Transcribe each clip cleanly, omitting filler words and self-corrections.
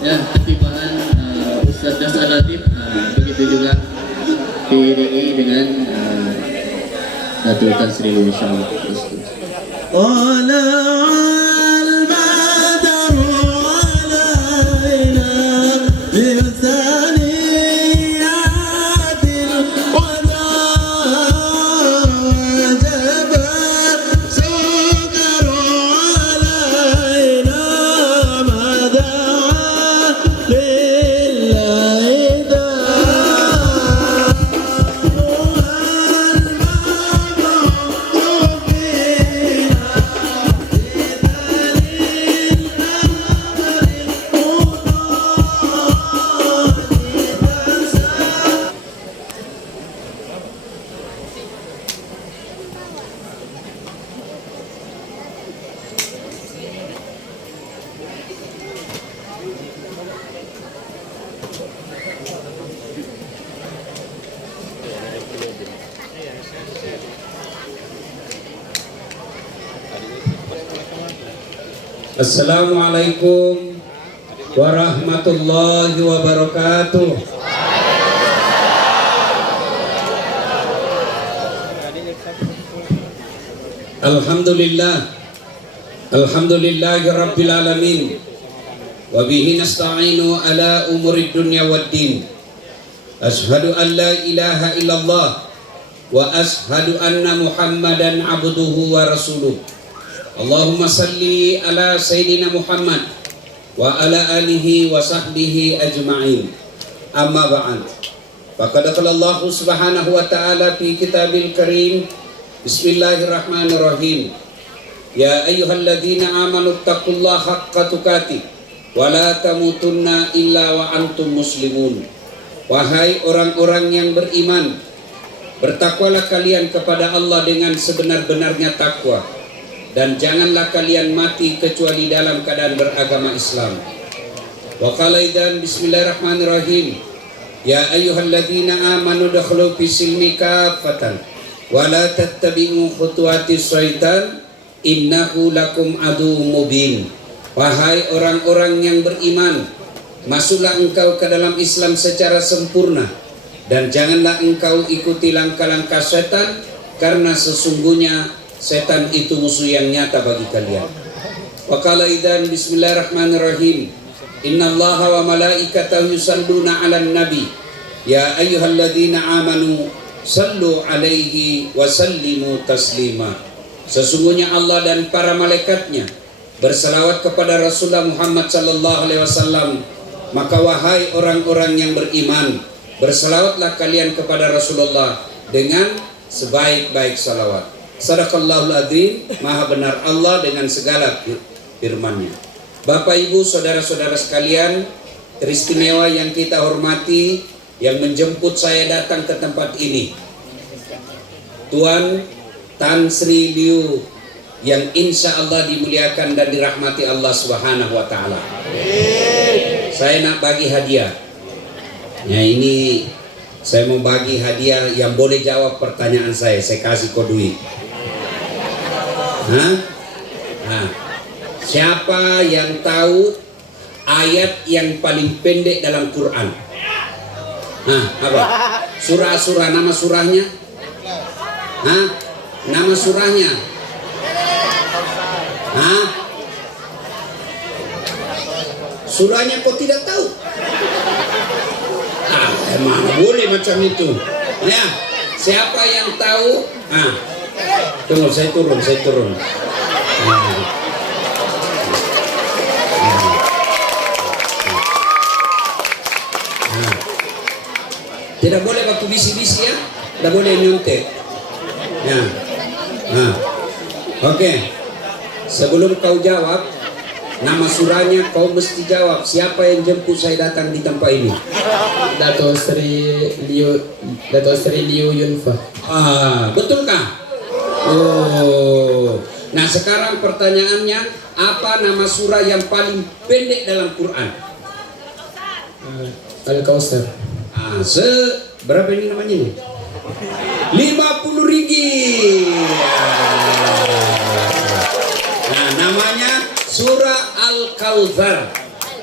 Ya, ketimbaan Ustadz Das Latif, begitu juga diiringi dengan Datul Tasril insyaallah. Assalamualaikum warahmatullahi wabarakatuh. Alhamdulillahi rabbil alamin. Wa bihi nasta'inu ala umurid dunya waddin. Ashhadu an la ilaha illallah wa ashhadu anna Muhammadan abduhu wa rasuluh. Allahumma salli ala Sayyidina Muhammad wa ala alihi wa sahbihi ajma'in. Amma ba'd. Faqad qala Allah subhanahu wa ta'ala fi kitabil karim. Bismillahirrahmanirrahim. Ya ayyuhalladzina amanu taqullaha haqqa tuqatih wa la tamutunna illa wa antum muslimun. Wahai orang-orang yang beriman, bertakwalah kalian kepada Allah dengan sebenar-benarnya takwa, dan janganlah kalian mati kecuali dalam keadaan beragama Islam. Wa qala idzan bismillahirrahmanirrahim. Ya ayyuhalladzina amanu dakhulu fis silmi kaffatan wa la tattabi'u khutuwatis syaitan innahu lakum aduwwum mubin. Wahai orang-orang yang beriman, masuklah engkau ke dalam Islam secara sempurna, dan janganlah engkau ikuti langkah-langkah setan, karena sesungguhnya setan itu musuh yang nyata bagi kalian. Wa qala idzan bismillahirrahmanirrahim. Innallaha wa malaikatahu yusalluna 'alan nabi. Ya ayyuhalladzina amanu sallu 'alaihi wa sallimu taslima. Sesungguhnya Allah dan para malaikatnya berselawat kepada Rasulullah Muhammad sallallahu alaihi wasallam. Maka wahai orang-orang yang beriman, berselawatlah kalian kepada Rasulullah dengan sebaik-baik salawat. Sadaqallahul adzim, maha benar Allah dengan segala firman-Nya. Bapak Ibu saudara-saudara sekalian teristimewa yang kita hormati, yang menjemput saya datang ke tempat ini, Tuan Tan Sri Liu, yang insya Allah dimuliakan dan dirahmati Allah Subhanahu wa ta'ala. Saya nak bagi hadiah. Ya, ini saya mau bagi hadiah yang boleh jawab pertanyaan saya kasih kau duit. Siapa yang tahu ayat yang paling pendek dalam Quran? Apa? Surah-surah, nama surahnya? Nama surahnya? Surahnya kok tidak tahu? Mana boleh macam itu? Ya, siapa yang tahu? Tunggu, saya turun. Tidak boleh waktu bisi-bisi ya, tidak boleh nyontek. Ya, oke. Sebelum kau jawab nama surahnya, kau mesti jawab siapa yang jemput saya datang di tempat ini. Dato Sri Liu Yunfa. Betulkah? Oh. Nah, sekarang pertanyaannya, apa nama surah yang paling pendek dalam Quran? Al-Kautsar. Berapa ini namanya nih? 50 ringgit. Nah, namanya surah Al-Kautsar.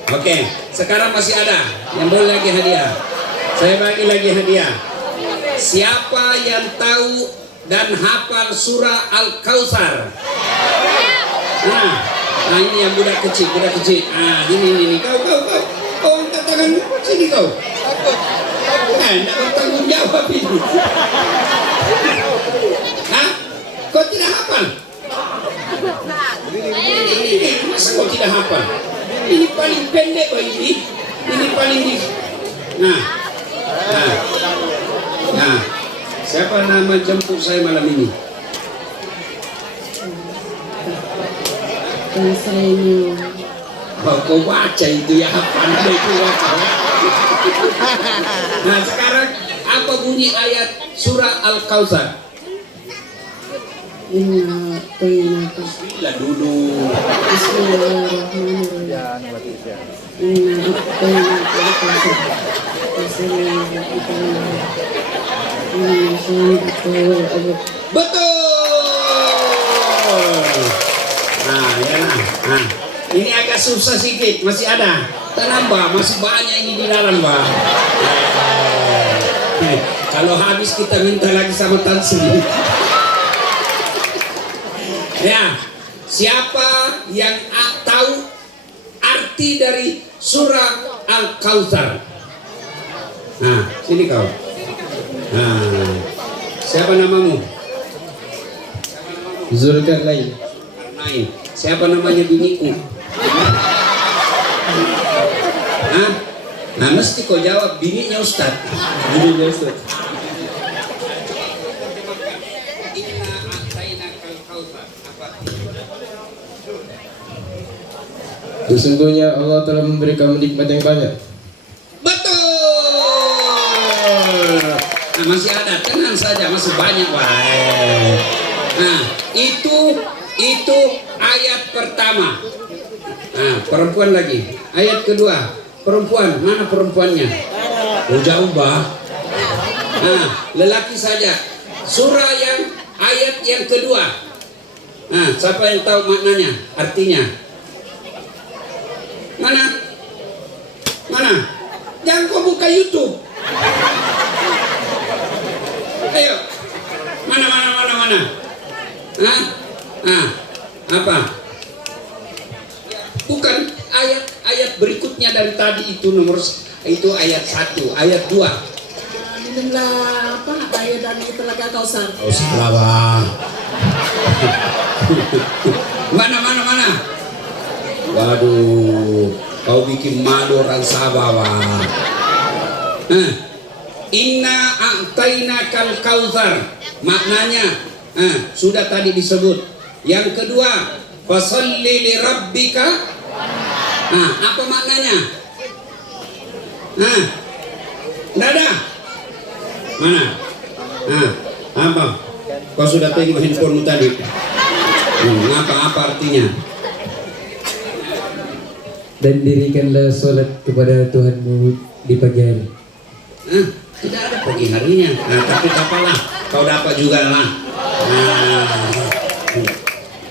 Oke, sekarang masih ada yang boleh lagi hadiah. Saya bagi lagi hadiah. Siapa yang tahu dan hafal surah Al-Kautsar? Nah, ini yang budak kecil. Ini. Kau angkat tangan sini kau. Tidak bertanggung jawab ini. Hah? Kau tidak hafal? Masa kau tidak hafal? Ini paling pendek kok ini. Ini paling di. Nah. Siapa nama jemput saya malam ini? Oh, kau baca itu ya, pandai itu baca. Nah, sekarang apa bunyi ayat surah Al-Kautsar? Bismillah dulu. Betul. Nah, ini agak susah sedikit, masih ada. Tenang, Mbak, masih banyak ini di dalam, Mbak. Kalau habis kita minta lagi sama Tansi. Ya, siapa yang tahu arti dari surah Al-Kautsar? Nah, sini kau. Nah, siapa namamu? Zulkarnain. Siapa namanya biniku? Hah? Nah, mesti kau jawab bininya Ustaz. Bininya Ustaz. Sesungguhnya Allah telah memberikan nikmat yang banyak. Betul. Nah, masih ada, tenang saja, masih banyak, wah. Nah, itu ayat pertama. Nah, perempuan lagi. Ayat kedua, perempuan. Mana perempuannya? Oh, jauh, bah. Nah, lelaki saja. Surah yang ayat yang kedua. Nah, siapa yang tahu maknanya? Artinya? Mana? Jangan kau buka YouTube. Ayo. Mana? Hah? Apa? Bukan ayat berikutnya dari tadi itu itu ayat 1, ayat 2. Minumlah air dan telaga Kautsar. Oh, setelah. Mana? Waduh, kau bikin malu orang Sabah, wah. Inna a'tainakal kautsar. Maknanya, sudah tadi disebut. Yang kedua, fasholli li rabbika. Apa maknanya? Nggak ada. Mana? Apa? Kau sudah tengok handphonemu tadi? Apa artinya? Dan dirikanlah sholat kepada Tuhanmu di pagi hari. Tidak ada pagi harinya. Tapi apalah, kau dapat juga lah.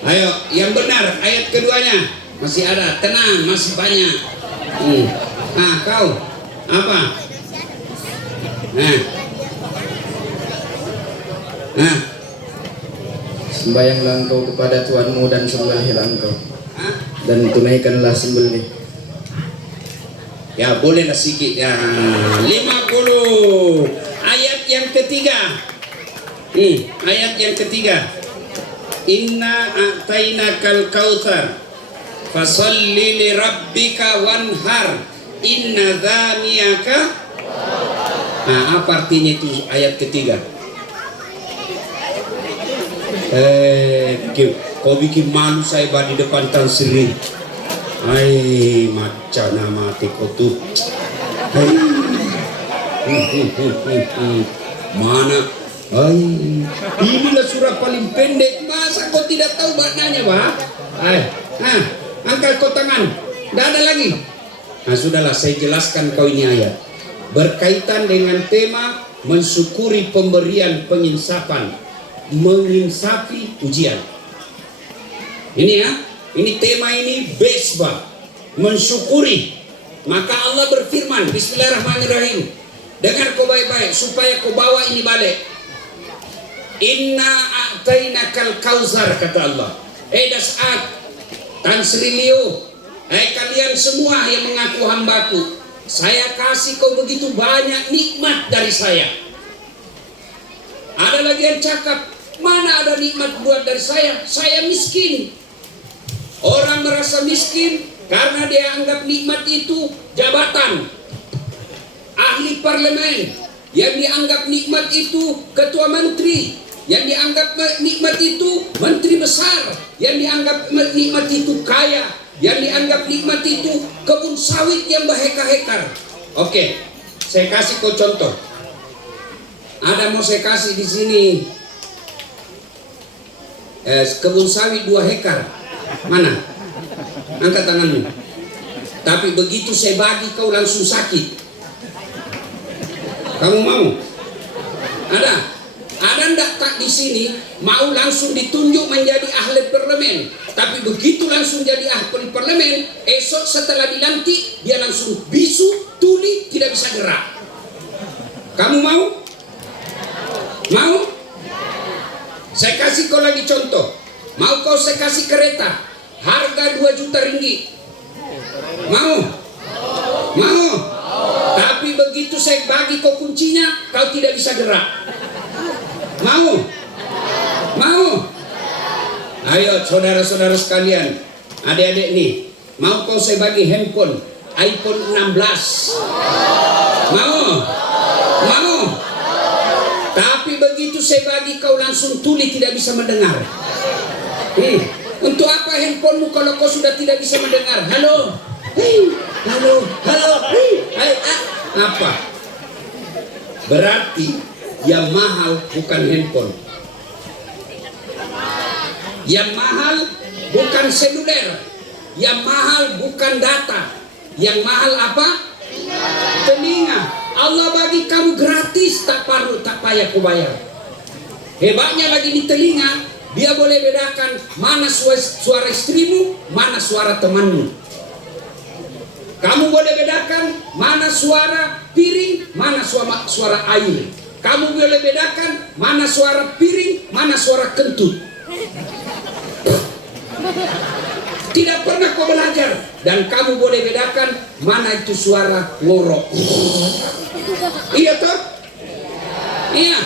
Ayo, yang benar ayat keduanya masih ada. Tenang, masih banyak. Kau apa? Sembahyanglah engkau kepada Tuhanmu dan sembelihlah engkau. Dan tunaikanlah sembelih. Ya, bolehlah sedikit ya. 50. Ayat yang ketiga. Ayat yang ketiga. Inna a'tainakal kautsar fasholli li rabbika wanhar inna dzaniyaka. Apa artinya itu ayat ketiga? Kau bikin malu saya di depan Tan Sri. Hai, macam nama teko tu. Mana? Inilah surah paling pendek. Masa kau tidak tahu maknanya, Pak? Angkat kau tangan. Tidak ada lagi. Sudahlah, saya jelaskan kau ini ayat. Berkaitan dengan tema mensyukuri pemberian penginsapan, menginsafi ujian. Ini ya. Ini tema ini base, Pak. Mensyukuri Maka Allah berfirman, Bismillahirrahmanirrahim. Dengar kau baik-baik supaya kau bawa ini balik. Inna a'tainakal kausar, kata Allah. Das'ad, Tan Sri Leo, kalian semua yang mengaku hambaku, saya kasih kau begitu banyak nikmat dari saya. Ada lagi yang cakap, mana ada nikmat buat dari saya? Saya miskin. Orang merasa miskin karena dia anggap nikmat itu jabatan. Ahli parlemen, yang dianggap nikmat itu ketua menteri, yang dianggap nikmat itu menteri besar, yang dianggap nikmat itu kaya, yang dianggap nikmat itu kebun sawit yang berhekar-hekar. Oke, saya kasih kau contoh. Ada mau saya kasih di sini kebun sawit 2 hektar. Mana? Angkat tanganmu. Tapi begitu saya bagi kau langsung sakit. Kamu mau? Ada? Ada ndak tak di sini mau langsung ditunjuk menjadi ahli parlemen, tapi begitu langsung jadi ahli parlemen, esok setelah dilantik dia langsung bisu, tuli, tidak bisa gerak. Kamu mau? Mau? Saya kasih kau lagi contoh. Mau kau saya kasih kereta harga 2 juta ringgit? Mau? Mau? Tapi begitu saya bagi kau kuncinya, kau tidak bisa gerak. Mau? Mau? Ayo saudara-saudara sekalian, adik-adik nih, mau kau saya bagi handphone iPhone 16? Mau? Mau? Tapi begitu saya bagi kau langsung tuli, tidak bisa mendengar. Untuk apa handphonemu kalau kau sudah tidak bisa mendengar? Halo? Hei, halo, halo, hei, apa? Berarti yang mahal bukan handphone. Yang mahal bukan seluler. Yang mahal bukan data. Yang mahal apa? Telinga. Allah bagi kamu gratis, tak perlu, tak payah kau bayar. Hebatnya lagi di telinga, dia boleh bedakan mana suara istrimu, mana suara temanmu. Kamu boleh bedakan mana suara piring, mana suara air. Kamu boleh bedakan mana suara piring, mana suara kentut. Tidak pernah kau belajar. Dan kamu boleh bedakan mana itu suara ngorok. Iya toh? Iya.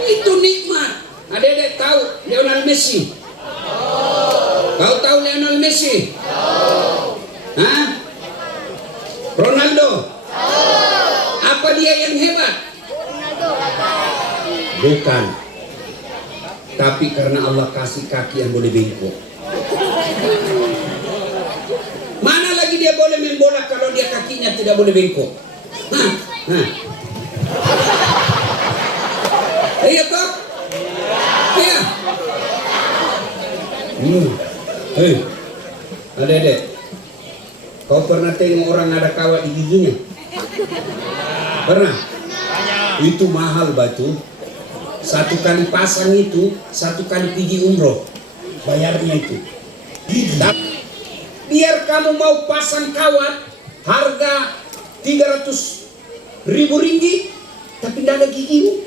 Itu nikmat. Adik-adik tahu Lionel Messi? Kau tahu Lionel Messi? Hah? Ronaldo? Apa dia yang hebat? Bukan. Tapi karena Allah kasih kaki yang boleh bengkok. Mana lagi dia boleh main bola kalau dia kakinya tidak boleh bengkok? Iya toh? Iya. Hei, adik-adik, kau pernah tengok orang ada kawat di giginya? Pernah? Itu mahal batu. 1 kali pasang itu 1 kali pergi umroh. Bayarnya itu. Biar kamu mau pasang kawat harga 300.000 ringgit, tapi tidak ada gigimu.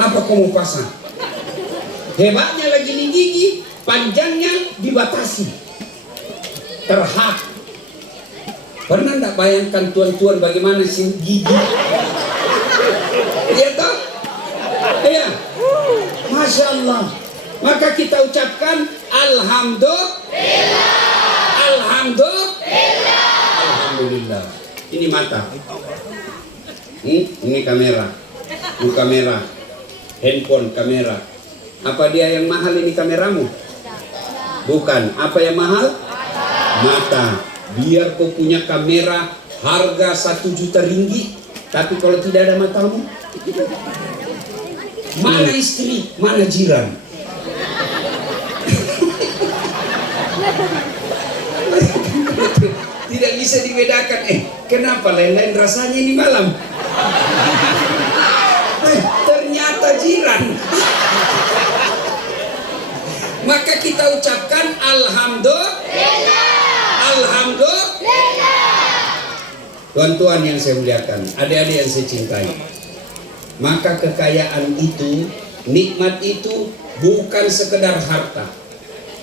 Apa kau mau pasang? Hebatnya lagi di gigi, panjangnya dibatasi, terhak. Pernah tidak bayangkan tuan-tuan bagaimana sih gigi? Iya toh? Iya. Masya Allah. Maka kita ucapkan Alhamdulillah. Alhamdulillah. Alhamdulillah. Ini mata. Ini kamera. Ini kamera. Handphone kamera. Apa dia yang mahal ini kameramu? Bukan. Apa yang mahal? Mata. Biar kau punya kamera harga 1 juta ringgit, tapi kalau tidak ada matamu, mana istri, mana jiran? Tidak bisa dibedakan. Kenapa lain-lain rasanya ini malam? Ternyata jiran. Maka kita ucapkan Alhamdulillah. Alhamdulillah. Tuan-tuan yang saya muliakan, adik-adik yang saya cintai, maka kekayaan itu, nikmat itu bukan sekedar harta,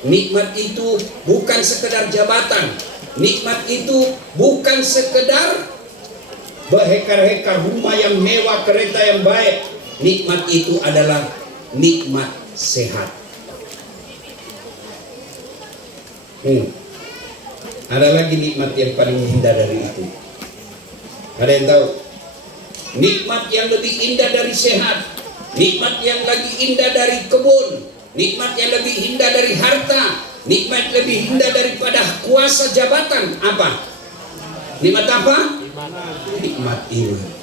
nikmat itu bukan sekedar jabatan, nikmat itu bukan sekedar berhekar-hekar rumah yang mewah, kereta yang baik. Nikmat itu adalah nikmat sehat. Ada lagi nikmat yang paling indah dari itu. Ada yang tahu? Nikmat yang lebih indah dari sehat, nikmat yang lebih indah dari kebun, nikmat yang lebih indah dari harta, nikmat lebih indah daripada kuasa jabatan. Apa? Nikmat apa? Nikmat iman.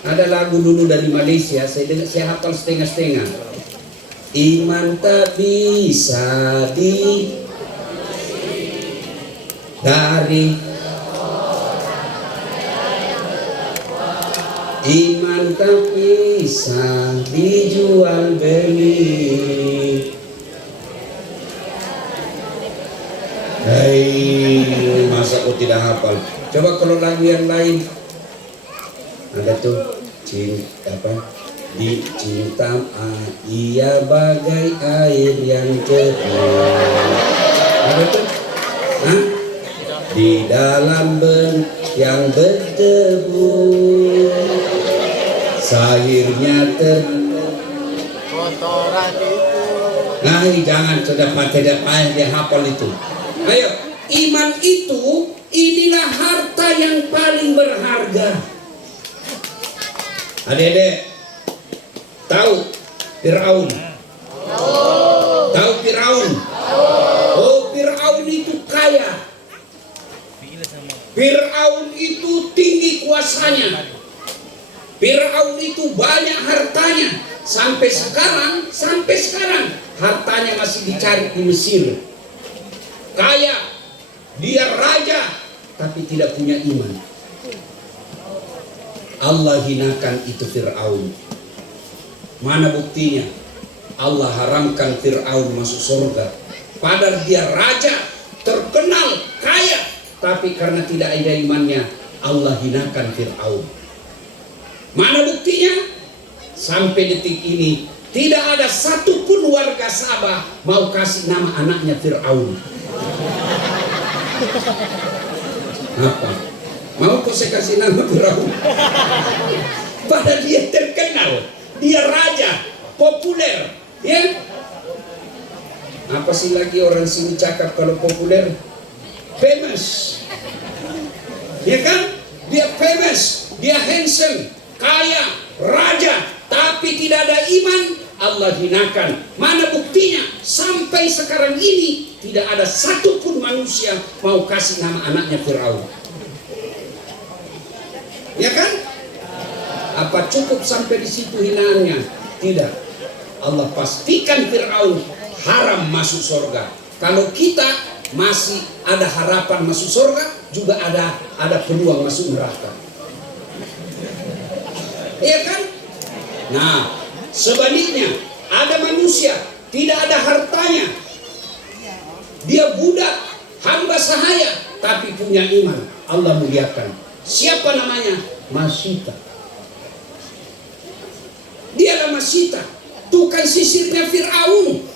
Ada lagu dulu dari Malaysia, saya hafal setengah-setengah. Iman tak bisa dari iman tak bisa dijual beli. Hei, masa aku tidak hafal? Coba kalau lagu yang lain ada tuh, cinta apa? Di cinta ia bagai air yang jernih. Ada tuh? Hah? Di dalam yang berdebu, sayurnya kotoran itu. Nah, jangan sudah tidak payah dia hafal itu. Ayo, iman itu inilah harta yang paling berharga. Adik-adik, tahu Firaun? Tahu Firaun? Oh, Firaun itu kaya. Firaun itu tinggi kuasanya. Firaun itu banyak hartanya. Sampai sekarang hartanya masih dicari di Mesir. Kaya, dia raja, tapi tidak punya iman. Allah hinakan itu Firaun. Mana buktinya? Allah haramkan Firaun masuk surga. Padahal dia raja, terkenal, kaya, tapi karena tidak ada imannya, Allah hinakan Firaun. Mana buktinya? Sampai detik ini tidak ada satupun warga Sabah mau kasih nama anaknya Firaun. Apa? Mau kau saya kasih nama Firaun? Padahal dia terkenal, dia raja, populer, ya? Apa sih lagi orang sini cakap kalau populer? Famous, ya kan? Dia famous, dia handsome, kaya, raja, tapi tidak ada iman, Allah hinakan. Mana buktinya? Sampai sekarang ini tidak ada satupun manusia mau kasih nama anaknya Firaun. Ya kan? Apa cukup sampai di situ hinaannya? Tidak. Allah pastikan Firaun haram masuk surga. Kalau kita masih ada harapan masuk surga, juga ada peluang masuk neraka. Iya kan? Nah, sebaliknya ada manusia tidak ada hartanya, dia budak, hamba sahaya, tapi punya iman. Allah muliakan. Siapa namanya? Masita. Dialah Masita, tukang sisirnya Firaun.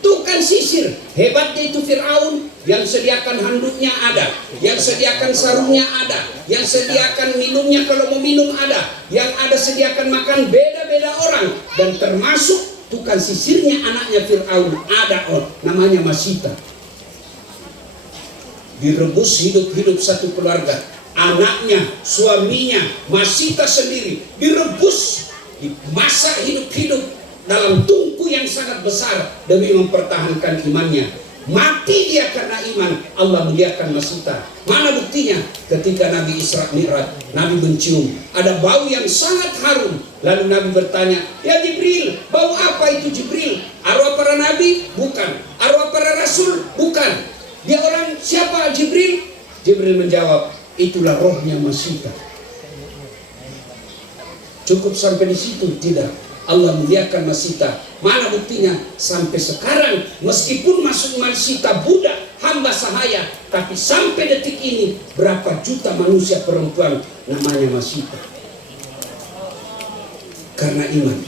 Tukang sisir, hebatnya itu Firaun. Yang sediakan handuknya ada, yang sediakan sarungnya ada, yang sediakan minumnya kalau mau minum ada, yang ada sediakan makan beda-beda orang. Dan termasuk tukang sisirnya anaknya Firaun ada, namanya Masita. Direbus hidup-hidup satu keluarga, anaknya, suaminya, Masita sendiri direbus, dimasak hidup-hidup dalam tungku yang sangat besar demi mempertahankan imannya. Mati dia karena iman, Allah muliakan Masita. Mana buktinya? Ketika Nabi Isra Mi'raj, Nabi mencium ada bau yang sangat harum. Lalu Nabi bertanya, "Ya Jibril, bau apa itu Jibril? Arwah para nabi? Bukan. Arwah para rasul? Bukan. Dia orang siapa Jibril?" Jibril menjawab, "Itulah rohnya Masita." Cukup sampai di situ? Tidak. Allah muliakan Masita. Mana buktinya? Sampai sekarang meskipun masuk Masita budak, hamba sahaya, tapi sampai detik ini berapa juta manusia perempuan namanya Masita. Karena iman.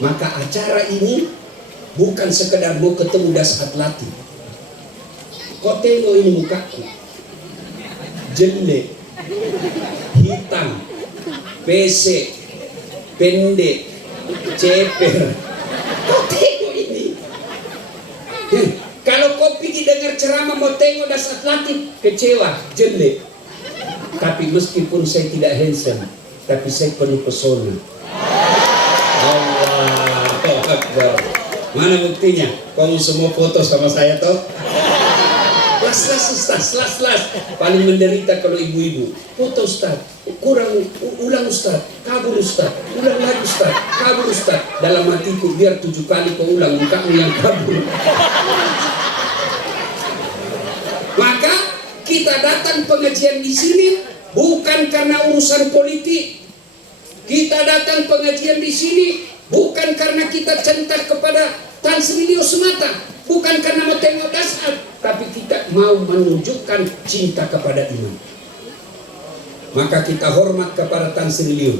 Maka acara ini bukan sekedar mau ketemu Das Atlati. Kau tengok ini mukaku, jelek, hitam, pesek, pendek, ceper. Kau tengok ini. Kalau kau pergi dengar ceramah mau tengok Das Atlati, kecewa, jelek. Tapi meskipun saya tidak handsome, tapi saya penuh pesona. Allahu Akbar. Mana buktinya? Kamu semua foto sama saya toh? Las Ustaz, las. Paling menderita kalau ibu-ibu. Foto Ustaz, kurang, ulang Ustaz, kabur Ustaz, ulang lagi Ustaz, kabur Ustaz. Dalam hatiku, biar 7 kali kau ulang, mukamu yang kabur. Maka kita datang pengajian di sini bukan karena urusan politik. Kita datang pengajian di sini bukan karena kita cinta kepada Tan Sri Leo semata, bukan karena mau tengok dasar, tapi kita mau menunjukkan cinta kepada iman. Maka kita hormat kepada Tan Sri Leo,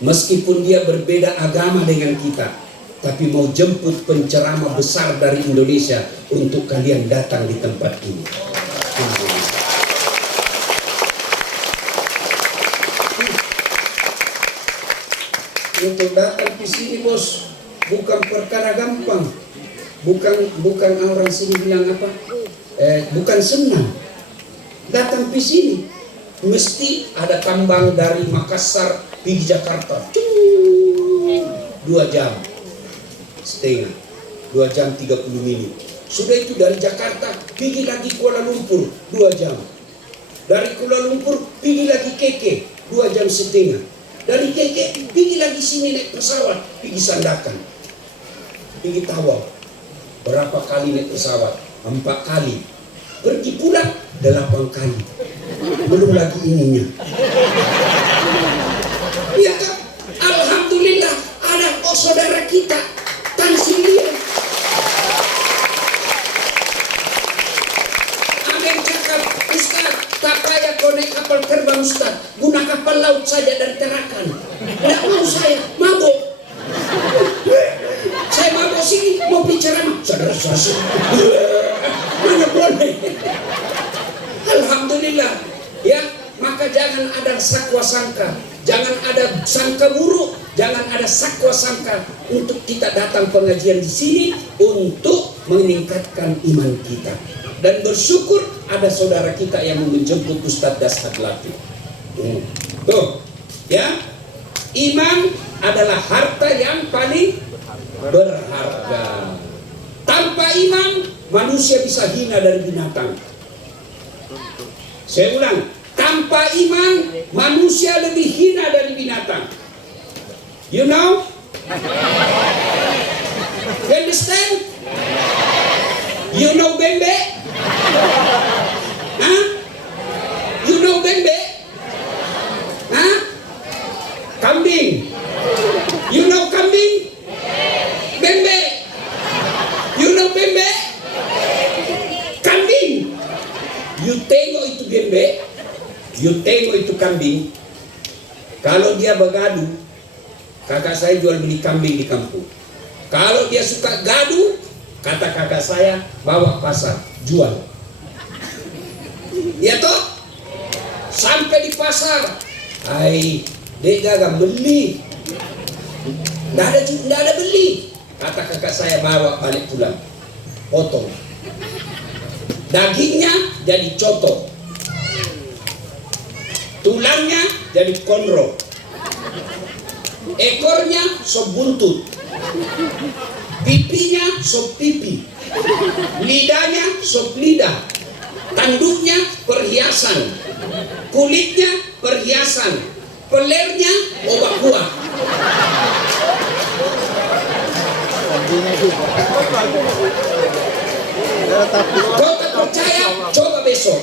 meskipun dia berbeda agama dengan kita, tapi mau jemput penceramah besar dari Indonesia untuk kalian datang di tempat ini. Untuk datang di sini bos, bukan perkara gampang, bukan orang sini bilang apa, bukan senang. Datang di sini mesti ada tambang dari Makassar pergi Jakarta, 2 jam setengah, 2 jam 30 menit. Sudah itu dari Jakarta pergi lagi Kuala Lumpur 2 jam, dari Kuala Lumpur pergi lagi Keke 2 jam setengah. Dari Keke pergi lagi sini naik pesawat, pergi Sandakan, pergi Tawau. Berapa kali naik pesawat? 4 kali. Pergi pulang 8 kali. Belum lagi ininya. Ya kan? Alhamdulillah ada saudara kita Tan Sri Leo. Ada yang cakap, Ustaz, tak payah kau naik kapal terbang Ustaz, guna kapal laut saja dari Tarakan. Tidak mau saya, mabuk. Saya mabuk sini, mau bicara saudara saya. Mana boleh. Alhamdulillah. Ya, maka jangan ada sakwa sangka, jangan ada sangka buruk, jangan ada sakwa sangka untuk kita datang pengajian di sini untuk meningkatkan iman kita. Dan bersyukur ada saudara kita yang menjemput Ustadz Das Atlati. Tuh, ya, iman adalah harta yang paling berharga. Tanpa iman, manusia bisa hina dari binatang. Saya ulang, tanpa iman, manusia lebih hina dari binatang. You know? You understand? You know Bembe? Huh? You know Bembe? Huh? Kambing. You know kambing? Bembe. You know Bembe? Kambing. You tengok itu Bembe, you tengok itu kambing. Kalau dia bergaduh, kakak saya jual beli kambing di kampung. Kalau dia suka gaduh, kata kakak saya, bawa pasar, jual. Ya toh? Sampai di pasar, hai, dek gagal beli. Nggak ada beli. Kata kakak saya, bawa balik pulang, potong. Dagingnya jadi coto, tulangnya jadi konro, ekornya sop buntut, pipinya sop pipi, lidahnya sop lidah, tanduknya perhiasan, kulitnya perhiasan, pelernya obat buah. Kau tak percaya? Coba besok.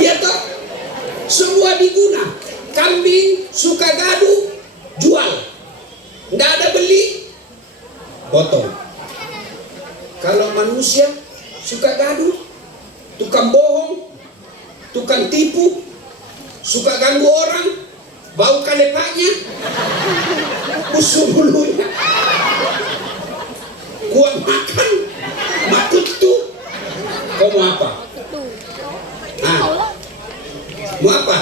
Ya toh? lebih guna. Kambing suka gaduh, jual. Nggak ada beli, potong. Kalau manusia suka gaduh, tukang bohong, tukang tipu, suka ganggu orang, bau kalepaknya, busuk bulunya, gua makan, makut tuh. Kau mau apa? Nah, mau apa?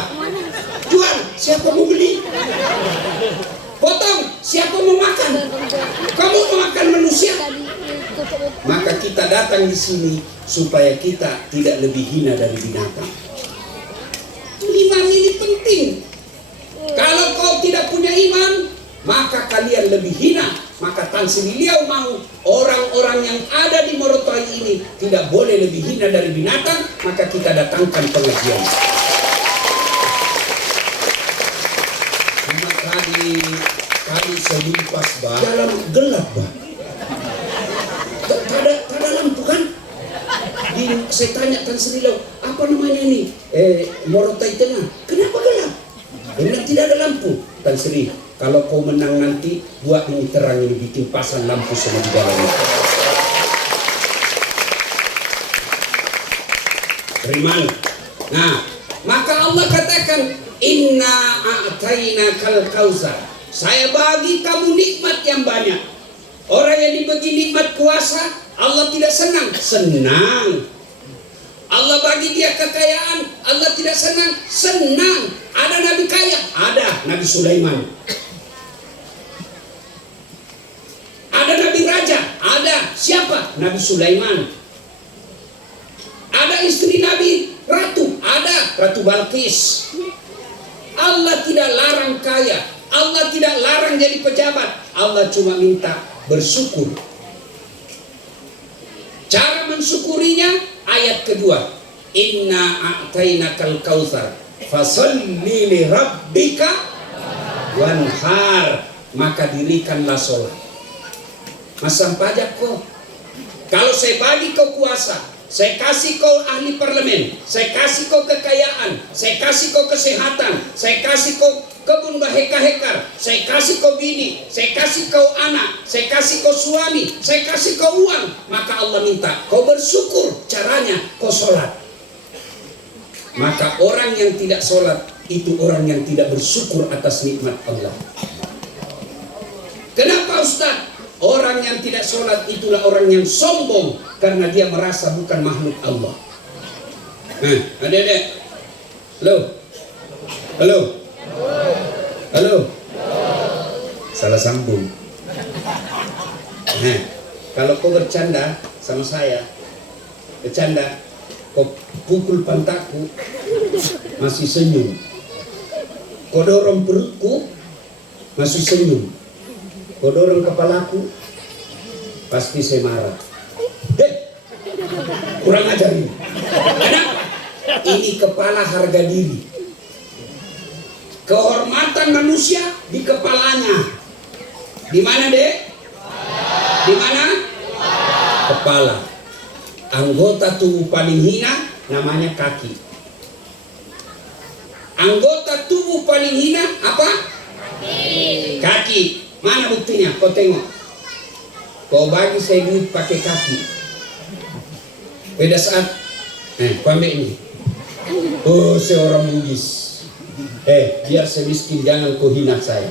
Jual, siapa mau beli? Potong, siapa mau makan? Kamu mau makan manusia? Maka kita datang di sini supaya kita tidak lebih hina dari binatang. 5 ini penting. Kalau kau tidak punya iman, maka kalian lebih hina. Maka Tan Sri Beliau mau orang-orang yang ada di Morotai ini tidak boleh lebih hina dari binatang. Maka kita datangkan pengajian. Cuma tadi selimpas bah, dalam gelap bah. Tak ada lampu kan? Saya tanya Tan Sri Beliau, apa namanya ini? Morotai Tengah. Kenapa gelap? Dia tidak ada lampu. Tan Sri, kalau kau menang nanti, buat ini terang ini, bikin pasang lampu semua di dalam itu. Beriman. Nah, maka Allah katakan, Inna a'tayna kal kausar. Saya bagi kamu nikmat yang banyak. Orang yang dibagi nikmat kuasa, Allah tidak senang. Senang. Allah bagi dia kekayaan, Allah tidak senang. Senang. Ada nabi kaya? Ada, Nabi Sulaiman. Ada nabi raja? Ada. Siapa? Nabi Sulaiman. Ada istri nabi ratu? Ada, Ratu Balqis. Allah tidak larang kaya, Allah tidak larang jadi pejabat. Allah cuma minta bersyukur. Cara mensyukurinya ayat kedua, Inna a'tainakal kautsar fasalli li rabbika wanhar, maka dirikanlah sholat. Masam pajak kok. Kalau saya bagi kau kuasa, saya kasih kau ahli parlemen, saya kasih kau kekayaan, saya kasih kau kesehatan, saya kasih kau kebun baheka-hekar, saya kasih kau bini, saya kasih kau anak, saya kasih kau suami, saya kasih kau uang, maka Allah minta kau bersyukur. Caranya kau sholat. Maka orang yang tidak sholat itu orang yang tidak bersyukur atas nikmat Allah. Kenapa Ustaz? Orang yang tidak sholat itulah orang yang sombong karena dia merasa bukan makhluk Allah. Adik-adik, halo, halo, halo, salah sambung. Kalau kau bercanda sama saya, bercanda, kau pukul pantatku, masih senyum. Kau dorong perutku, masih senyum. Kau dorong kepalaku, pasti saya marah. Kurang ajar ini. Kenapa? Ini kepala harga diri. Kehormatan manusia di kepalanya. Di mana, Dek? Di mana? Kepala. Anggota tubuh paling hina namanya kaki. Anggota tubuh paling hina apa? Kaki. Mana buktinya? Kau tengok. Kau bagi saya duit pakai kaki. Pada saat kau ambil ini. Oh, saya orang Bugis. Biar saya miskin, jangan kau hina saya.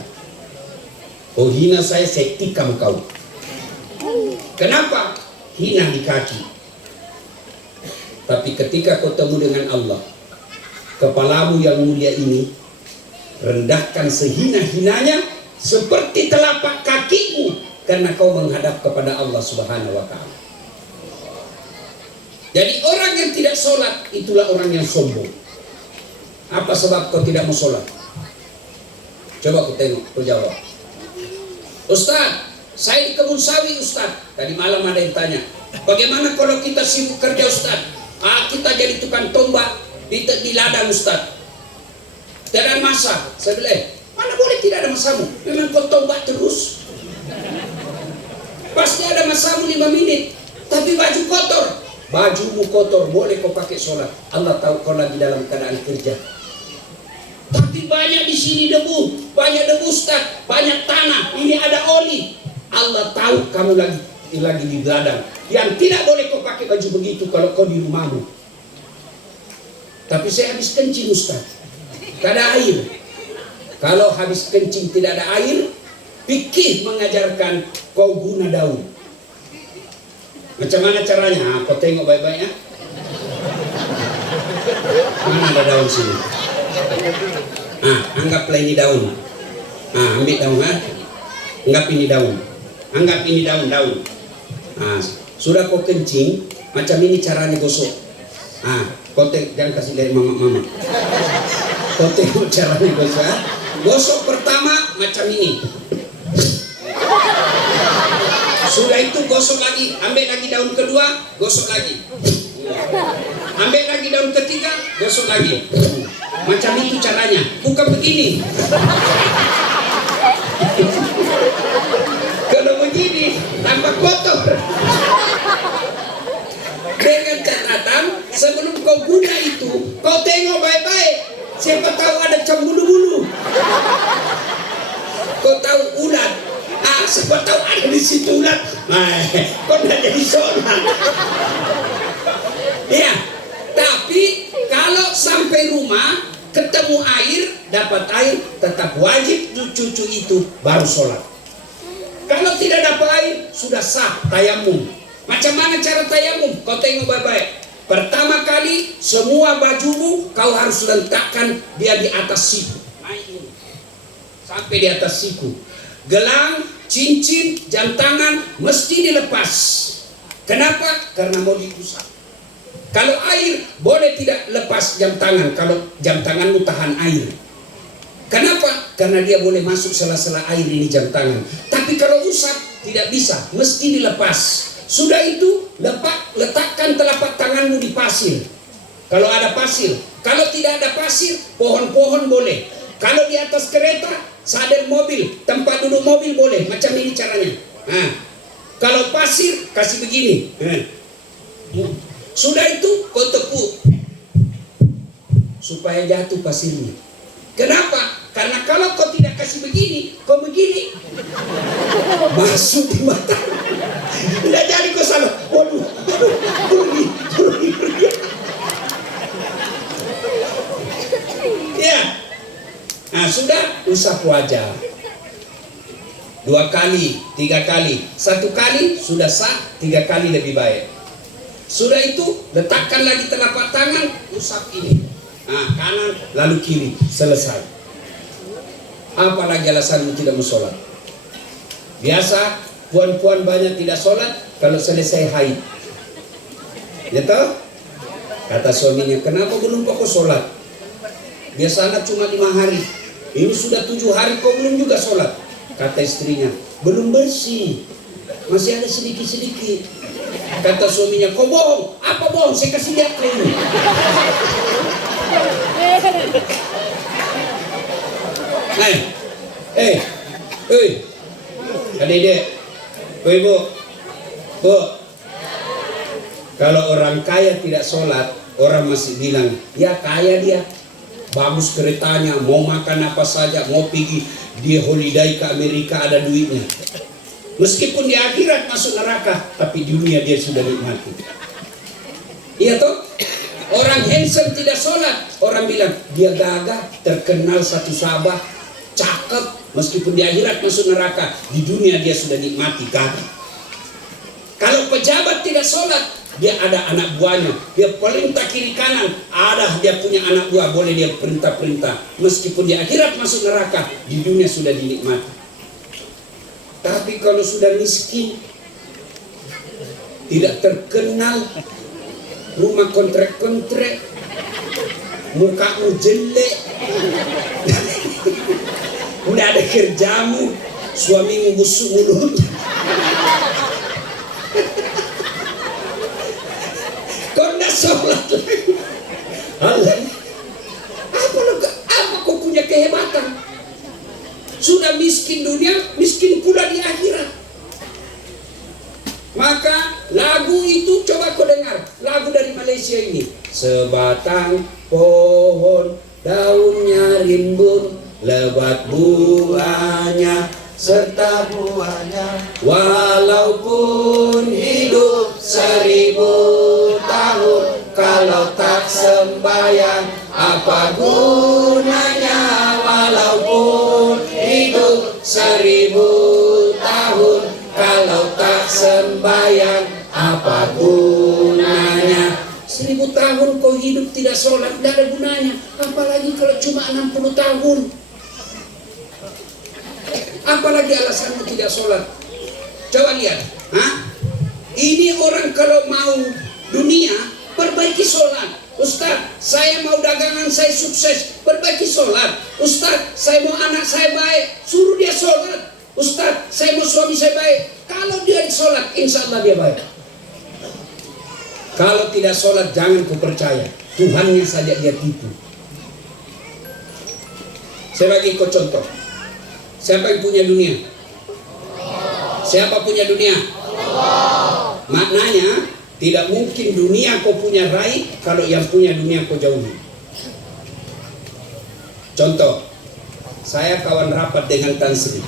Kau hina saya tikam kau. Kenapa? Hina di kaki. Tapi ketika kau temu dengan Allah, kepalamu yang mulia ini rendahkan sehina-hinanya seperti telapak kakimu karena kau menghadap kepada Allah Subhanahu wa Ta'ala. Jadi orang yang tidak sholat itulah orang yang sombong. Apa sebab kau tidak mau sholat? Coba kau tengok, kau jawab. Ustaz, saya di kebun sawi Ustaz. Tadi malam ada yang tanya, bagaimana kalau kita sibuk kerja Ustaz? Kita jadi tukang tombak di ladang Ustaz. Tidak ada masa. Saya bilang, mana boleh tidak ada masamu? Memang kau tombak terus. Pasti ada masamu 5 menit. Tapi baju kotor. Bajumu kotor, boleh kau pakai sholat. Allah tahu kau lagi dalam keadaan kerja. Tapi banyak di sini debu, banyak debu Ustaz, banyak tanah, ini ada oli. Allah tahu kamu lagi di ladang. Yang tidak boleh kau pakai baju begitu kalau kau di rumahmu. Tapi saya habis kencing Ustaz, tak ada air. Kalau habis kencing tidak ada air, fikih mengajarkan kau guna daun. Macam mana caranya? Kau tengok baik-baik ya. Mana ada daun sini? Anggaplah ini daun. Ambil daun Anggap ini daun. Anggap ini daun. Sudah kau kencing, macam ini caranya gosok. Kau jangan kasih dari mama. Kau tengok caranya gosok. Gosok pertama macam ini. Sudah itu gosok lagi, ambil lagi daun kedua, gosok lagi. Ambil lagi daun ketiga, gosok lagi. Macam itu caranya, bukan begini. Kalau begini, tambah kotor. Dengan catatan, sebelum kau guna itu, kau tengok baik-baik. Siapa tahu ada cembulu-bulu. Kau tahu ulat. Siapa tahu ada di situ ulat. Kau tidak jadi sholat. Ya, tapi kalau sampai rumah ketemu air, dapat air, tetap wajib cucu itu baru sholat. Kalau tidak dapat air, sudah sah tayamum. Macam mana cara tayamum? Kau tengok baik-baik. Pertama kali semua bajumu kau harus letakkan dia di atas siku. Sampai di atas siku. Gelang, cincin, jam tangan mesti dilepas. Kenapa? Karena mau diusap. Kalau air boleh tidak lepas jam tangan kalau jam tanganmu tahan air. Kenapa? Karena dia boleh masuk sela-sela air ini jam tangan. Tapi kalau usap tidak bisa, mesti dilepas. Sudah itu letakkan telapak tanganmu di pasir. Kalau ada pasir, kalau tidak ada pasir, pohon-pohon boleh. Kalau di atas kereta, sadel mobil, tempat duduk mobil boleh. Macam ini caranya. Kalau pasir, kasih begini. Sudah itu kau tepuk supaya jatuh pasirnya. Kenapa? Karena kalau kau tidak kasih begini, kau begini masuk di mata. Tidak jadi kau salah. Waduh, pergi. Ya. Sudah usap wajah. 2 kali, 3 kali. 1 kali sudah sah, 3 kali lebih baik. Sudah itu letakkan lagi telapak tangan, usap ini. Kanan lalu kiri, selesai. Apalagi alasanmu tidak mau sholat? Biasa puan-puan banyak tidak sholat kalau selesai haid. Ya toh? Kata suaminya, kenapa belum kau sholat? Biasanya cuma 5 hari. Ini sudah 7 hari kau belum juga sholat. Kata istrinya, belum bersih, masih ada sedikit-sedikit. Kata suaminya, kau bohong. Apa bohong? Saya kasih lihat kau ini. Adik-adik, ibu, bu. Kalau orang kaya tidak sholat, orang masih bilang, ya kaya dia, bagus keretanya, mau makan apa saja, mau pergi dia holiday ke Amerika ada duitnya. Meskipun di akhirat masuk neraka, tapi di dunia dia sudah nikmati. Iya toh? Orang handsome tidak sholat, orang bilang dia gagah, terkenal satu sahabat, cakep, meskipun di akhirat masuk neraka, di dunia dia sudah nikmati gagah. Kalau pejabat tidak sholat, dia ada anak buahnya, dia perintah kiri kanan, ada dia punya anak buah, boleh dia perintah-perintah. Meskipun di akhirat masuk neraka, di dunia sudah dinikmati. Tapi kalau sudah miskin, tidak terkenal, rumah kontrak-kontrak, mukamu jelek, udah ada kerjamu, suamimu busuk mulut, kau tidak sholat lagi. Allah, apa kau punya kehebatan? Sudah miskin dunia, miskin pula di akhirat. Maka lagu itu coba kau dengar, lagu dari Malaysia ini. Sebatang pohon daunnya rimbun, lebat buahnya serta buahnya. Walaupun hidup 1000 tahun, kalau tak sembahyang apa gunanya? Walaupun hidup 1000 tahun, kalau tak sembahyang apa gunanya? 1000 tahun kau hidup tidak sholat, tidak ada gunanya. Apalagi kalau cuma 60 tahun. Apalagi alasanmu tidak sholat. Coba lihat, ini orang kalau mau dunia, perbaiki sholat. Ustaz, saya mau dagangan saya sukses, perbaiki sholat. Ustaz, saya mau anak saya baik, suruh dia sholat. Ustaz, saya mau suami saya baik. Kalau dia sholat, insya Allah dia baik. Kalau tidak sholat, jangan ku percaya. Tuhannya saja dia tipu. Saya bagi kau contoh. Siapa yang punya dunia? Siapa punya dunia? Maknanya, tidak mungkin dunia kau punya raih kalau yang punya dunia kau jauhi. Contoh, saya kawan rapat dengan Tan Sri.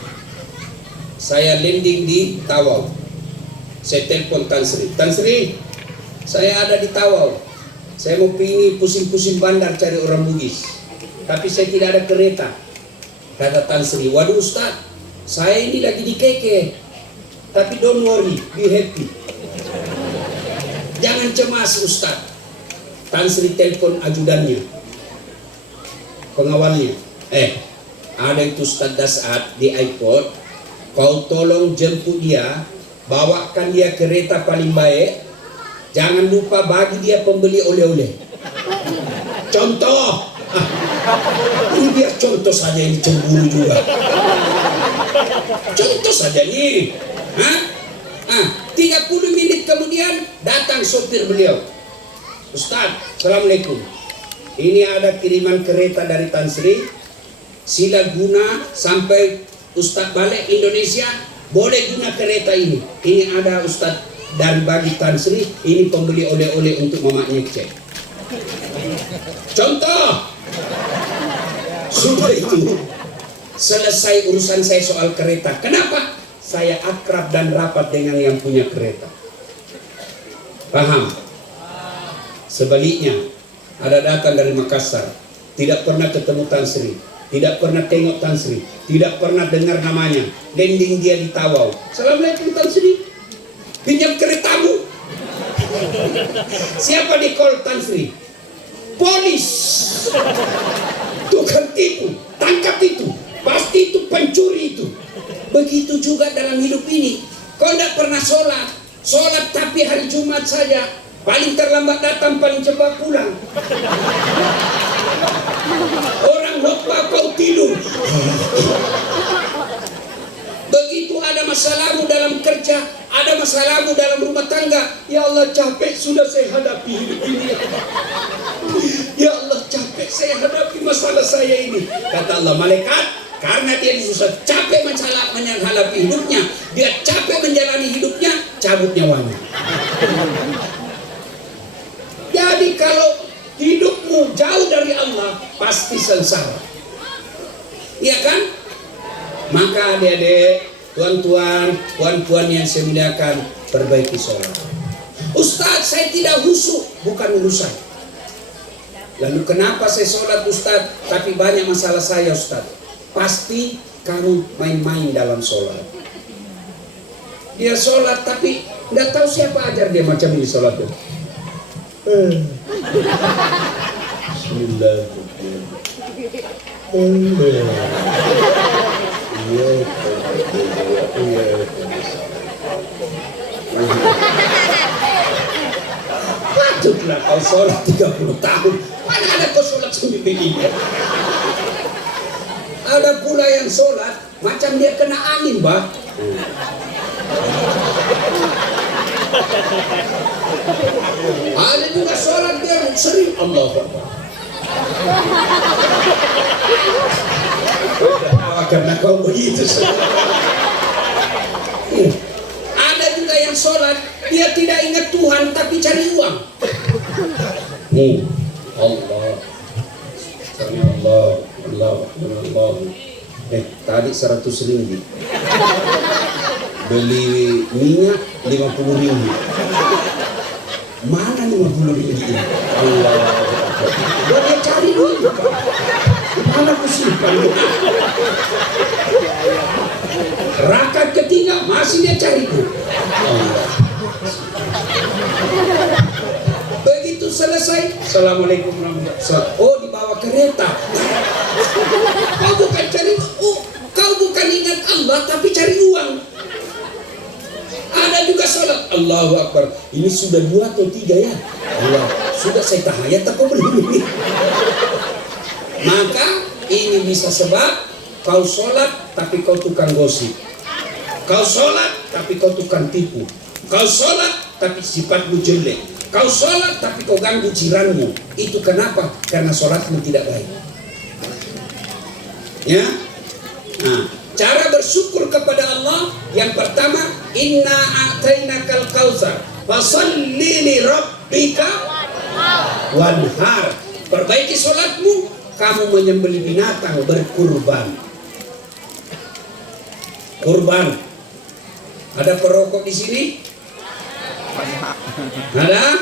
Saya landing di Tawau. Saya telepon Tan Sri. Tan Sri, saya ada di Tawau. Saya mau pergi pusing-pusing bandar cari orang Bugis. Tapi saya tidak ada kereta. Kata Tan Sri, waduh Ustaz, saya ini lagi di Keke. Tapi don't worry, be happy. Jangan cemas Ustaz. Tan Sri telepon ajudannya, pengawalnya. Ada itu Ustaz Dasat di airport. Kau tolong jemput dia, bawakan dia kereta paling baik. Jangan lupa bagi dia pembeli oleh-oleh. Contoh. Ini biar contoh saja, ini cemburu juga. Contoh saja nih. 30 menit kemudian datang sopir beliau. Ustaz, Assalamualaikum. Ini ada kiriman kereta dari Tan Sri. Sila guna sampai Ustaz balik Indonesia, boleh guna kereta ini. Ini ada Ustaz dan bagi Tan Sri, ini pembeli oleh-oleh untuk mamanya cek. Contoh. Sudah itu selesai urusan saya soal kereta. Kenapa? Saya akrab dan rapat dengan yang punya kereta. Paham? Sebaliknya, ada datang dari Makassar, tidak pernah ketemu Tan Sri, tidak pernah tengok Tan Sri, tidak pernah dengar namanya. Landing dia di Tawau. Assalamualaikum Tan Sri, pinjam keretamu. Siapa di call Tan Sri? Polis. Tukang tipu, tangkap itu, pasti itu pencuri itu. Begitu juga dalam hidup ini. Kau tidak pernah sholat tapi hari Jumat saja. Paling terlambat datang, paling cepat pulang. Orang lupa kau tidur. Begitu ada masalahmu dalam kerja, ada masalahmu dalam rumah tangga. Ya Allah, capek sudah saya hadapi hidup ini. Ya Allah, capek saya hadapi masalah saya ini. Kata Allah, malaikat, karena dia susah capek menghadapi hidupnya, dia capek menjalani hidupnya, cabut nyawanya. Jadi kalau hidupmu jauh dari Allah, pasti sengsara. Iya kan? Maka adik-adik, tuan-tuan, puan-puan yang saya muliakan, perbaiki sholat. Ustaz, saya tidak khusyuk, bukan urusan. Lalu kenapa saya sholat Ustaz, tapi banyak masalah saya Ustaz? Pasti kamu main-main dalam sholat. Dia sholat tapi nggak tahu siapa ajar dia macam ini sholat itu. Patutlah kau sholat 30 tahun. Mana ada kau sholat seperti ini? Ada pula yang sholat macam dia kena angin, bah. Ada juga sholat dia sering Allah Akbar. Karena kau begitu. Ada juga yang sholat dia tidak ingat Tuhan tapi cari uang. Allah. Allah. Tadi 100 ringgit. Beli minyak 50 ringgit. Mana 50 ringgit ini? Allah. Dia cari dulu. Mana kusimpan? Rakaat ketiga masih dia cari dulu. Allah. Begitu selesai, Assalamualaikum warahmatullahi wabarakatuh. Oh, dibawa kereta. Kau bukan cari, kau bukan ingat Allah tapi cari uang. Ada juga sholat, Allahu Akbar. Ini sudah 2 atau 3 ya? Allah, sudah saya tahayat atau belum ini? Maka ini bisa sebab kau sholat tapi kau tukang gosip. Kau sholat tapi kau tukang tipu. Kau sholat tapi sifatmu jelek. Kau sholat tapi kau ganggu jiranmu. Itu kenapa? Karena sholatmu tidak baik. Ya. Nah, cara bersyukur kepada Allah yang pertama, inna a'tainakal kautsar fasholli li rabbika wanhar. Perbaiki sholatmu, kamu menyembelih binatang, berkurban. Kurban. Ada perokok di sini? Ada?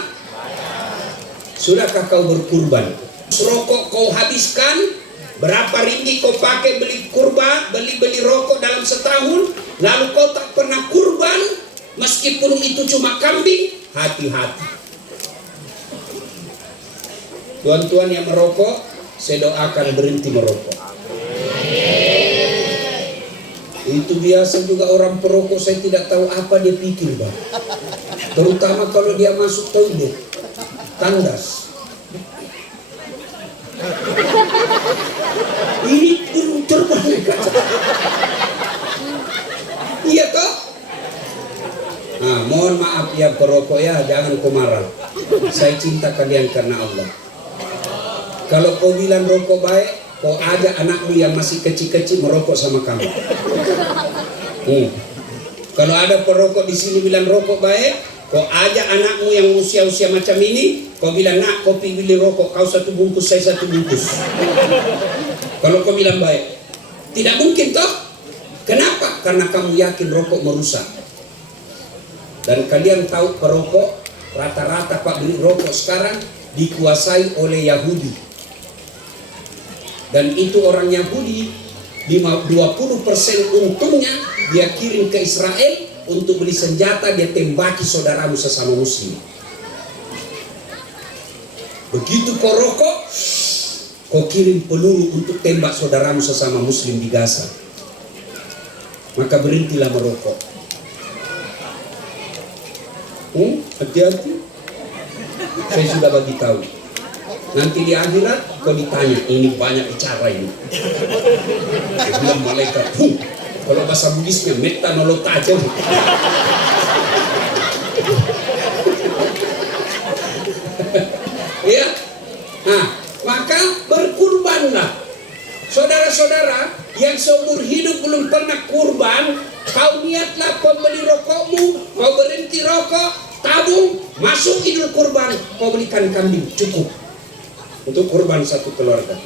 Sudahkah kau berkurban? Rokok kau habiskan, berapa ringgit kau pakai beli kurban, beli rokok dalam setahun, lalu kau tak pernah kurban, meskipun itu cuma kambing, hati-hati. Tuan-tuan yang merokok, saya doakan berhenti merokok. Itu biasa juga orang perokok, saya tidak tahu apa dia pikir, Bang. Terutama kalau dia masuk toilet, tandas. Ini burung terbang. Iya toh? Nah, mohon maaf ya perokok ya, jangan kau marah. Saya cinta kalian karena Allah. Kalau kau bilang rokok baik, kau ajak anakmu yang masih kecil-kecil merokok sama kamu. Kalau ada perokok di sini bilang rokok baik, kau ajak anakmu yang usia-usia macam ini, kau bilang, nak, kau pilih rokok, kau 1 bungkus, saya 1 bungkus. Kalau kau bilang baik, tidak mungkin toh? Kenapa? Karena kamu yakin rokok merusak. Dan kalian tahu perokok, rata-rata pabrik rokok sekarang dikuasai oleh Yahudi. Dan itu orang Yahudi, 20% untungnya dia kirim ke Israel untuk beli senjata, dia tembaki saudaramu sesama muslim. Begitu kau rokok, kau kirim peluru untuk tembak saudaramu sesama muslim di Gaza. Maka berhentilah merokok. Hati-hati. Saya sudah bagi tahu. Nanti di akhirat kau ditanya, ini banyak bicara ini. Bilang malaikat, kalau bahasa Buddhisnya metta nolot aja. Ya, nah maka berkurbanlah, saudara-saudara yang seumur hidup belum pernah kurban. Kau niatlah pembeli rokokmu, kau berhenti rokok, tabung, masuk Idul Kurban, kau belikan kambing cukup untuk kurban 1 keluarga.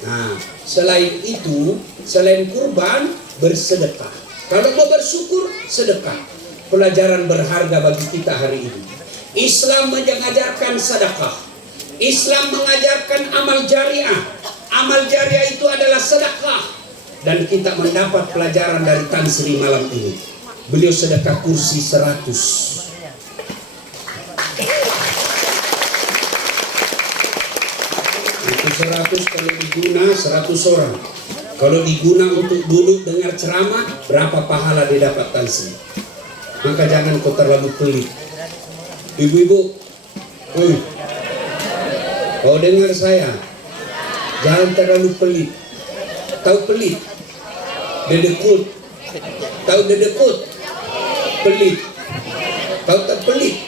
Nah, selain itu, selain kurban, bersedekah. Kalau mau bersyukur, sedekah. Pelajaran berharga bagi kita hari ini. Islam mengajarkan sedekah. Islam mengajarkan amal jariah. Amal jariah itu adalah sedekah. Dan kita mendapat pelajaran dari Tan Sri malam ini. Beliau sedekah kursi 100. Itu 100 kalau diguna 100 orang. Kalau diguna untuk duduk dengar ceramah, berapa pahala dia dapat Tan Sri? Maka jangan kau terlalu pelit. Ibu-ibu, kau dengar saya, jangan terlalu pelit. Tahu pelit? Dedekut. Tahu dedekut? Pelit. Tahu tak pelit?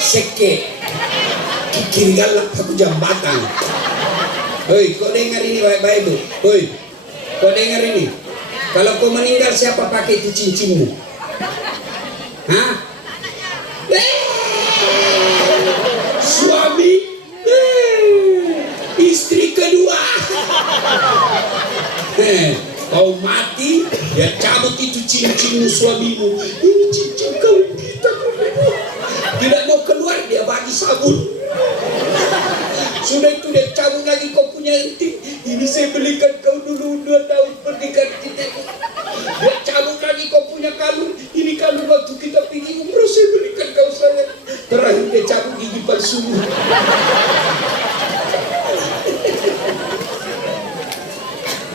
Seke. Kikir galak aku jambatan. Hei, kau dengar ini baik-baik bu. Hei, kau dengar ini. Kalau kau meninggal, siapa pakai itu cincinmu? Hah? Suami, istri kedua. Kau mati, dia cabut itu cincinmu suamimu. Ini cincin kau kita. Tidak mau keluar, dia bagi sabun. Sudah itu dia cabut lagi, kau punya enting. Ini saya belikan kau dulu 2 tahun pernikahan kita. Dia cabut lagi, kau punya kalung. Ini kalung waktu kita pergi umroh, saya belikan kau sayang. Terakhir dia cabut gigi palsu.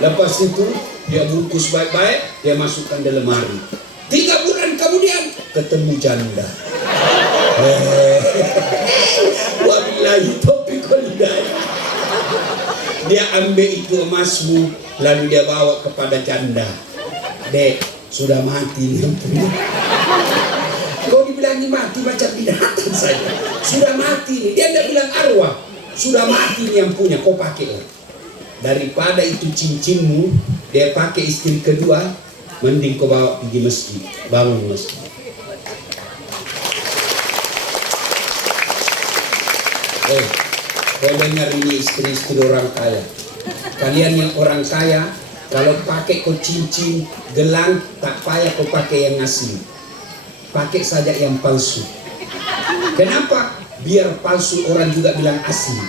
Lepas itu dia bungkus baik-baik, dia masukkan di lemari. 3 bulan kemudian ketemu janda. Wabillahi taufiq wal hidayah. Dia ambil itu emasmu, lalu dia bawa kepada janda. Dek, sudah mati nih punya. Kau dibilangi mati macam binatang saja. Sudah mati nih. Dia tidak bilang arwah. Sudah mati nih yang punya, kau pakailah. Daripada itu cincinmu dia pakai istri kedua, mending kau bawa pergi masjid, bangun masjid. Kau dengar ini istri-istri orang kaya. Kalian yang orang kaya, kalau pakai kau cincin, gelang, tak payah kau pakai yang asli. Pakai saja yang palsu. Kenapa? Biar palsu orang juga bilang asli.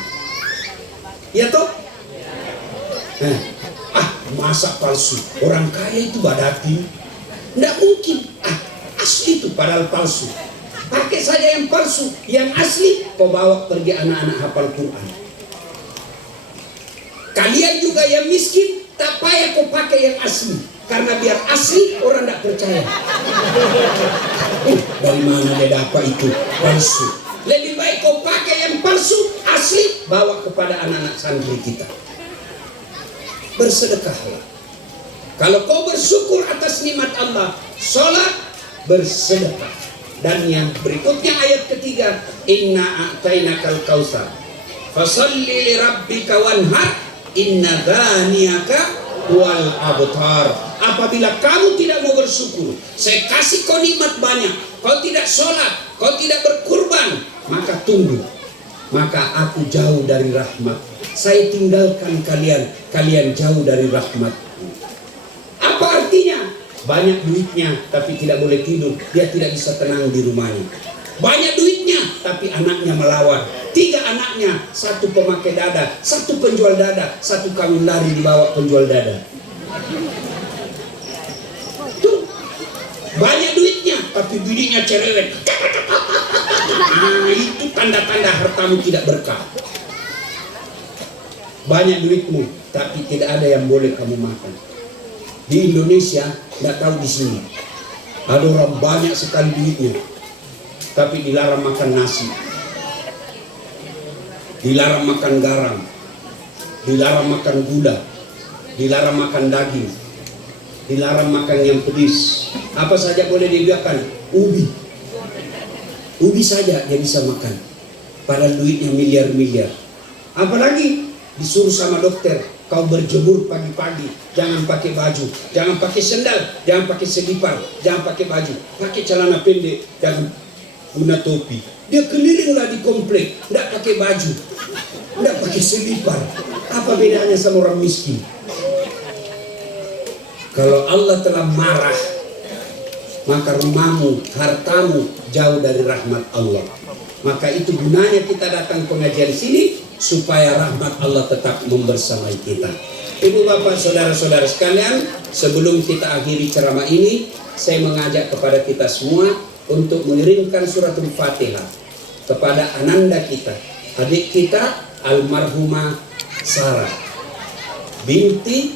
Ya toh? Masa palsu? Orang kaya itu badati. Tidak mungkin. Asli itu padahal palsu. Pakai saja yang palsu. Yang asli kau bawa pergi anak-anak hafal Quran. Kalian juga yang miskin, tak payah kau pakai yang asli. Karena biar asli orang tidak percaya. Dari mana dia dapat itu palsu? Lebih baik kau pakai yang palsu, asli, bawa kepada anak-anak santri kita. Bersedekahlah. Kalau kau bersyukur atas nikmat Allah, sholat, bersedekah. Dan yang berikutnya ayat ketiga, inna a'tainakal kautsar fasalli li rabbika wanhar inna dhaniyaka wal abtar. Apabila kamu tidak mau bersyukur, saya kasih kau nikmat banyak, kau tidak sholat, kau tidak berkurban, maka tunggu, maka aku jauh dari rahmat. Saya tinggalkan kalian, kalian jauh dari rahmat. Apa artinya? Banyak duitnya tapi tidak boleh tidur, dia tidak bisa tenang di rumahnya. Banyak duitnya tapi anaknya melawan. 3 anaknya, 1 pemakai dada, 1 penjual dada, 1 kawin lari dibawa penjual dada. Tuh. Banyak duitnya tapi bidinya cerewet. Itu tanda-tanda hartamu tidak berkah. Banyak duitmu tapi tidak ada yang boleh kamu makan. Di Indonesia, tidak tahu di sini. Ada orang banyak sekali duitnya tapi dilarang makan nasi, dilarang makan garam, dilarang makan gula, dilarang makan daging, dilarang makan yang pedis. Apa saja boleh dibiarkan? Ubi saja dia bisa makan, padahal duitnya miliar-miliar. Apalagi disuruh sama dokter, kau berjemur pagi-pagi, jangan pakai baju, jangan pakai sendal, jangan pakai selipar, jangan pakai baju, pakai celana pendek, jangan guna topi. Dia kelilinglah di komplek, tidak pakai baju, tidak pakai selipar. Apa bedanya sama orang miskin? Kalau Allah telah marah, maka rumahmu, hartamu jauh dari rahmat Allah. Maka itu gunanya kita datang pengajian sini, supaya rahmat Allah tetap membersamai kita. Ibu bapak saudara-saudara sekalian, sebelum kita akhiri ceramah ini, saya mengajak kepada kita semua untuk mengirimkan suratul Fatihah kepada ananda kita, adik kita almarhumah Sarah binti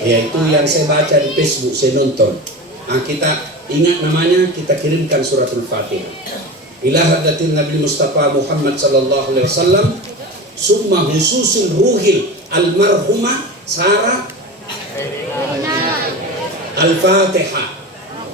yaitu yang saya baca di Facebook, saya nonton. Kita ingat namanya, kita kirimkan suratul Fatihah ila hadratin Nabi Mustafa Muhammad sallallahu alaihi wasallam, summa khususul ruhil almarhumah Sarah. Al-Fatihah.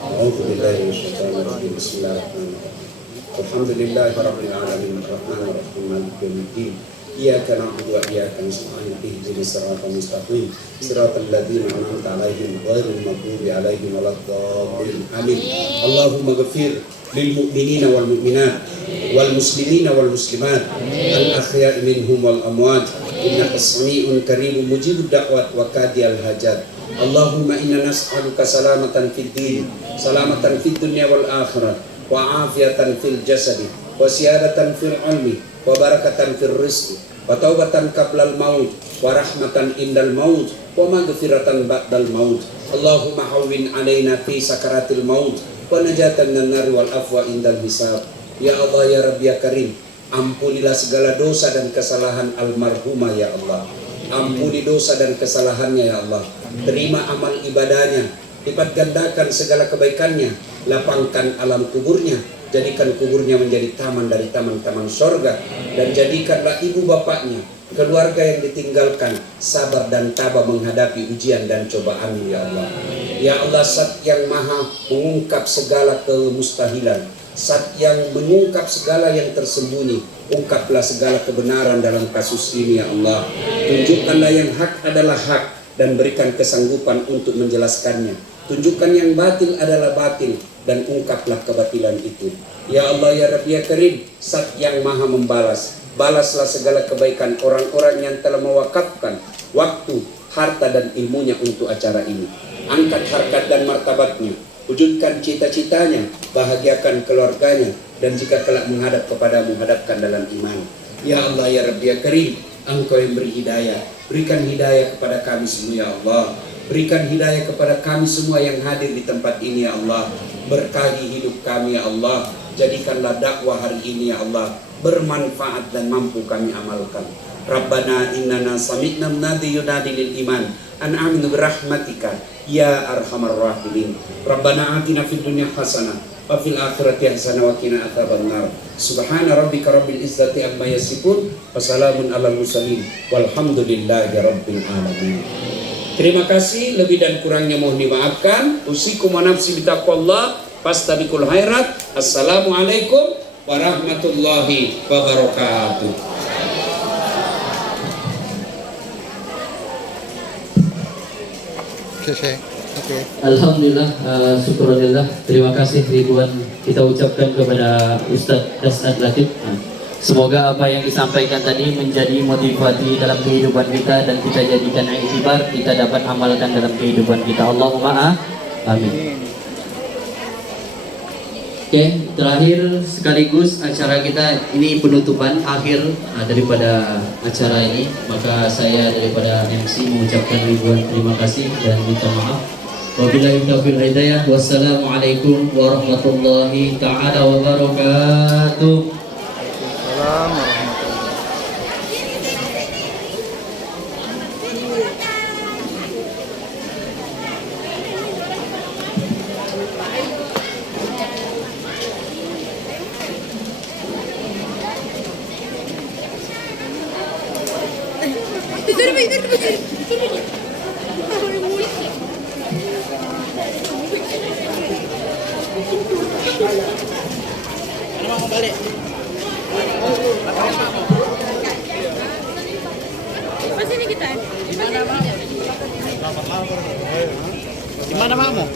A'udzubillahi minasyaitonir rajim. Bismillahirrahmanirrahim. Alhamdulillahirabbil alamin arrahmanir rahim maliki yaumiddin. Iyyaka na'budu wa iyyaka nasta'in ihdinas siratal mustaqim siratal ladzina an'amta 'alaihim ghairil maghdubi 'alaihim waladdallin. Amin. Allahumma ghfir lil mu'minina wal mu'minat wal muslimina wal muslimat al ahya'i minhum wal amwat innaka sami'un qaribun mujibud da'wat wa qadiyal hajat. Allahumma inna nas'aluka salamatan fid din, salamatan fid dunya wal akhirah, wa afiatan fil jasadi, wa siyadatan fil ilmi, wa barakatan fil rizqi, wa taubatan qablal maut, wa rahmatan indal maut, wa maghfiratan ba'dal maut. Allahumma hawwin alaina fi sakaratil maut, wa najatan minan nar wal afwa indal hisab. Ya Allah ya Rabbi ya Karim, ampunilah segala dosa dan kesalahan almarhumah ya Allah. Ampuni dosa dan kesalahannya ya Allah. Terima amal ibadahnya, lipat gandakan segala kebaikannya, lapangkan alam kuburnya, jadikan kuburnya menjadi taman dari taman-taman sorga, dan jadikanlah ibu bapaknya, keluarga yang ditinggalkan sabar dan tabah menghadapi ujian dan cobaan ya Allah. Ya Allah, Zat yang maha mengungkap segala kemustahilan, Zat yang mengungkap segala yang tersembunyi, ungkaplah segala kebenaran dalam kasus ini ya Allah. Tunjukkanlah yang hak adalah hak dan berikan kesanggupan untuk menjelaskannya. Tunjukkan yang batil adalah batil dan ungkaplah kebatilan itu. Ya Allah ya Rabbi ya Karim, Zat yang maha membalas, balaslah segala kebaikan orang-orang yang telah mewakafkan waktu, harta dan ilmunya untuk acara ini. Angkat harkat dan martabatnya, wujudkan cita-citanya, bahagiakan keluarganya, dan jika kelak menghadap kepadamu, hadapkan dalam iman. Ya Allah ya Rabbi ya Karim, Engkau yang beri hidayah, berikan hidayah kepada kami semua ya Allah. Berikan hidayah kepada kami semua yang hadir di tempat ini ya Allah. Berkahi hidup kami ya Allah. Jadikanlah dakwah hari ini ya Allah bermanfaat dan mampu kami amalkan. Rabbana innana sami'na munadi yunadi lil iman an aminu birahmatika ya arhamar rahimin. Rabbana atina fid dunya hasanah wa fil akhirati hasanah wa qina adzabannar. Subhana rabbika rabbil izzati amma yasifun wa salamun alal mursalin walhamdulillahi rabbil alamin. Terima kasih, lebih dan kurangnya mohon dimaafkan. Usikum wa nafsi bitaqwallah fastabiqul khairat. Assalamualaikum warahmatullahi wabarakatuh. Oke. Alhamdulillah, syukurillah, terima kasih ribuan kita ucapkan kepada Ustadz Das'ad Latif. Semoga apa yang disampaikan tadi menjadi motivasi dalam kehidupan kita dan kita jadikan iktibar, kita dapat amalkan dalam kehidupan kita. Allahumma amin. Oke, terakhir sekaligus acara kita ini penutupan akhir daripada acara ini. Maka saya daripada MC mengucapkan ribuan terima kasih dan minta maaf. Wabillahi taufiq wal hidayah. Wassalamualaikum warahmatullahi taala wabarakatuh. Gimana mamamu?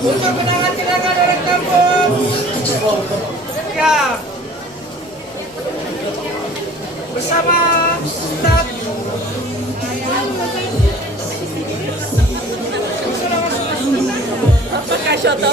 Untuk menangan silakan orang kampung. Siap. Bersama Ustaz. Apakah Shoto?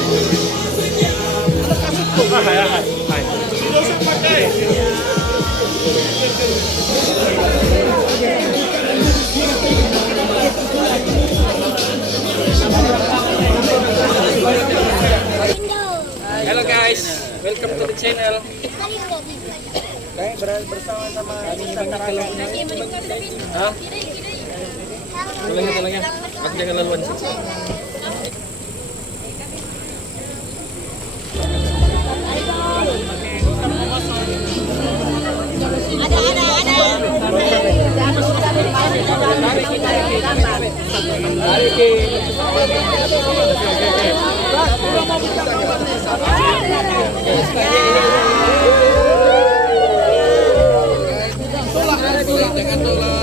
Thank you. Hello guys, welcome to the channel. Kayak bersama sama Hah? Tulangnya. Aku jaga laluan sih. Jangan tolak.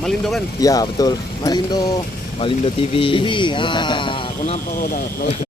Malindo kan? Ya betul. Malindo Malindo TV. TV. Ah, kenapa udah?